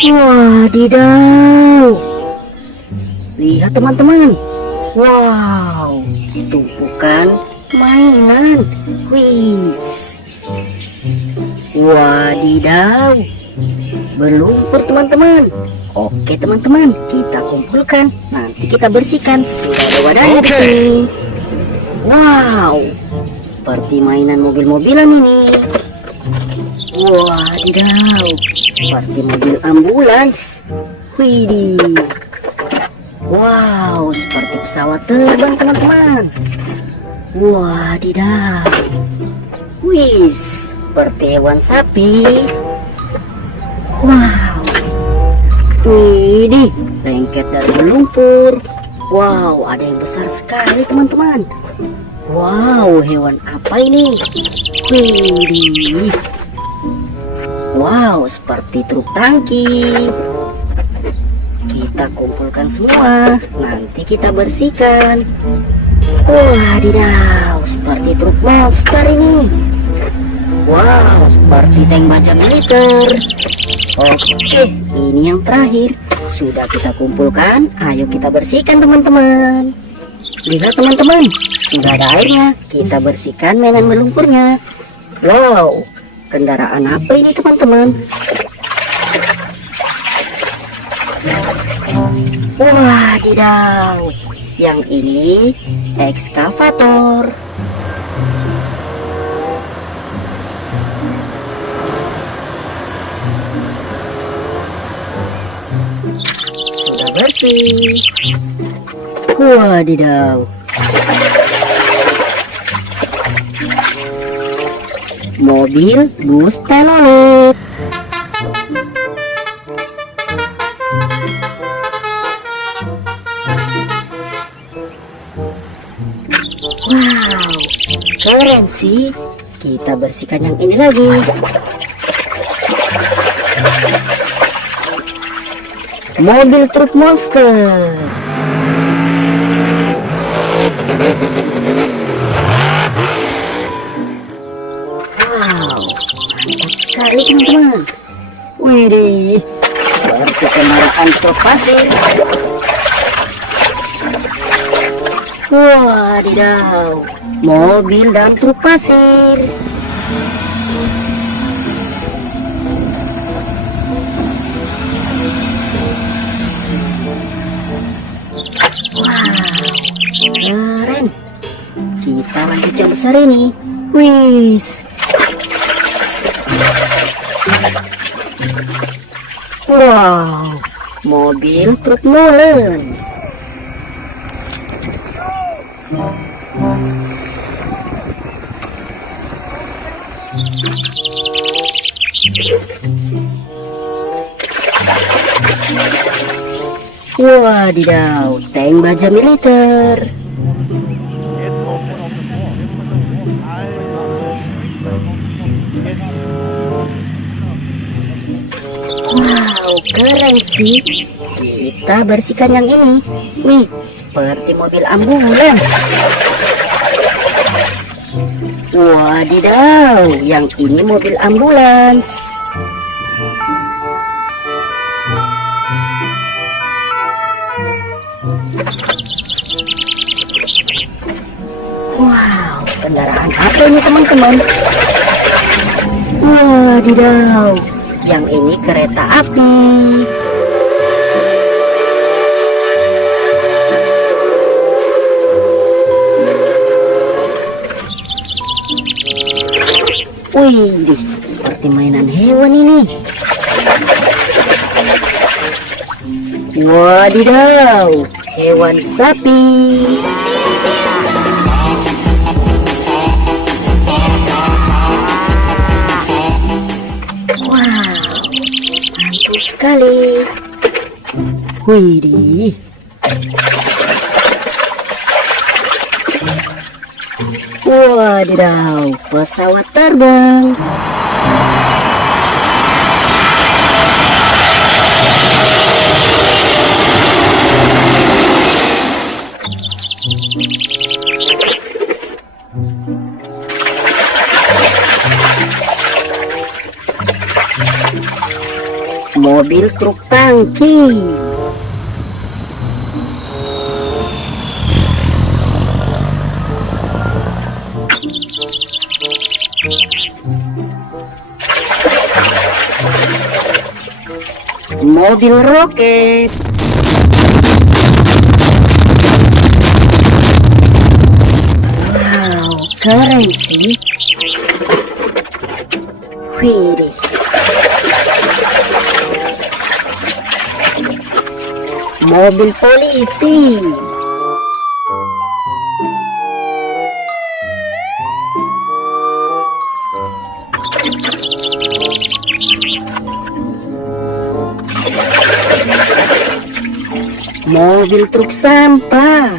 Wadidaw, lihat teman-teman. Wow, tumpukan mainan. Wis, wadidaw, berlumpur teman-teman. Oke teman-teman, kita kumpulkan, nanti kita bersihkan. Sudah ada wadahnya di sini. Wow, seperti mainan mobil-mobilan ini. Wadidaw, seperti mobil ambulans. Widih. Wow, seperti pesawat terbang teman-teman. Wadidaw. Wis, seperti hewan sapi. Wow. Widih, lengket dari berlumpur. Wow, ada yang besar sekali teman-teman. Wow, hewan apa ini? Widih. Wow, seperti truk tangki. Kita kumpulkan semua, nanti kita bersihkan. Wadidaw, seperti truk monster ini. Wow, seperti tank baja militer. Oke, ini yang terakhir. Sudah kita kumpulkan, ayo kita bersihkan teman-teman. Lihat teman-teman, sudah ada airnya. Kita bersihkan mainan berlumpurnya. Wow, kendaraan apa ini teman-teman? Wadidaw, yang ini ekskavator. Sudah bersih. Wadidaw. Mobil bus telolet. Wow, keren sih. Kita bersihkan yang ini lagi. Mobil truk monster. Wow, mantap sekali teman-teman. Widih, seperti kendaraan truk pasir. Wadidaw, mobil dan truk pasir. Wow, keren. Kita lanjut yang besar ini. Wis. Wow, mobil truk molen. Wadidaw, tank baja militer. Wow, keren sih. Kita bersihkan yang ini. Wih, seperti mobil ambulans. Wadidaw, yang ini mobil ambulans. Wow, kendaraan apa ini teman-teman? Wadidaw, yang ini kereta api. Wih, seperti mainan hewan ini. Wadidaw, hewan sapi. Wow, mantap sekali. Widih. Wadidaw, pesawat terbang. mobil truk tangki. Mobil roket. Wow, keren sih. Widih. Mobil polisi. Mobil truk sampah.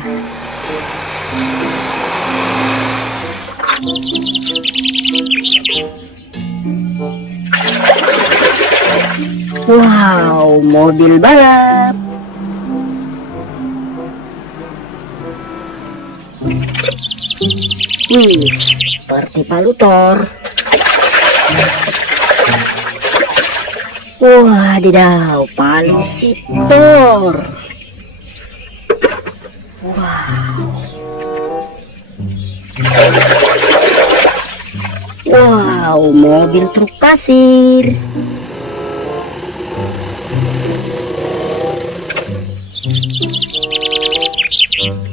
Wow, mobil balap. Wih, seperti palutor. Wadidaw, palusitor. Wow, mobil truk pasir.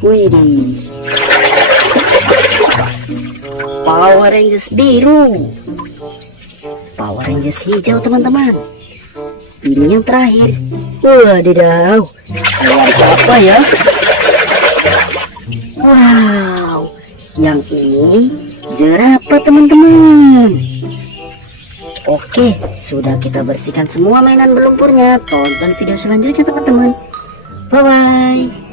Widih. Power Rangers biru. Power Rangers hijau, teman-teman. Ini yang terakhir. Wadidaw, apa ya? Wow, yang ini jerapah, teman-teman. Oke, sudah kita bersihkan semua mainan berlumpurnya. Tonton video selanjutnya, teman-teman. Bye-bye.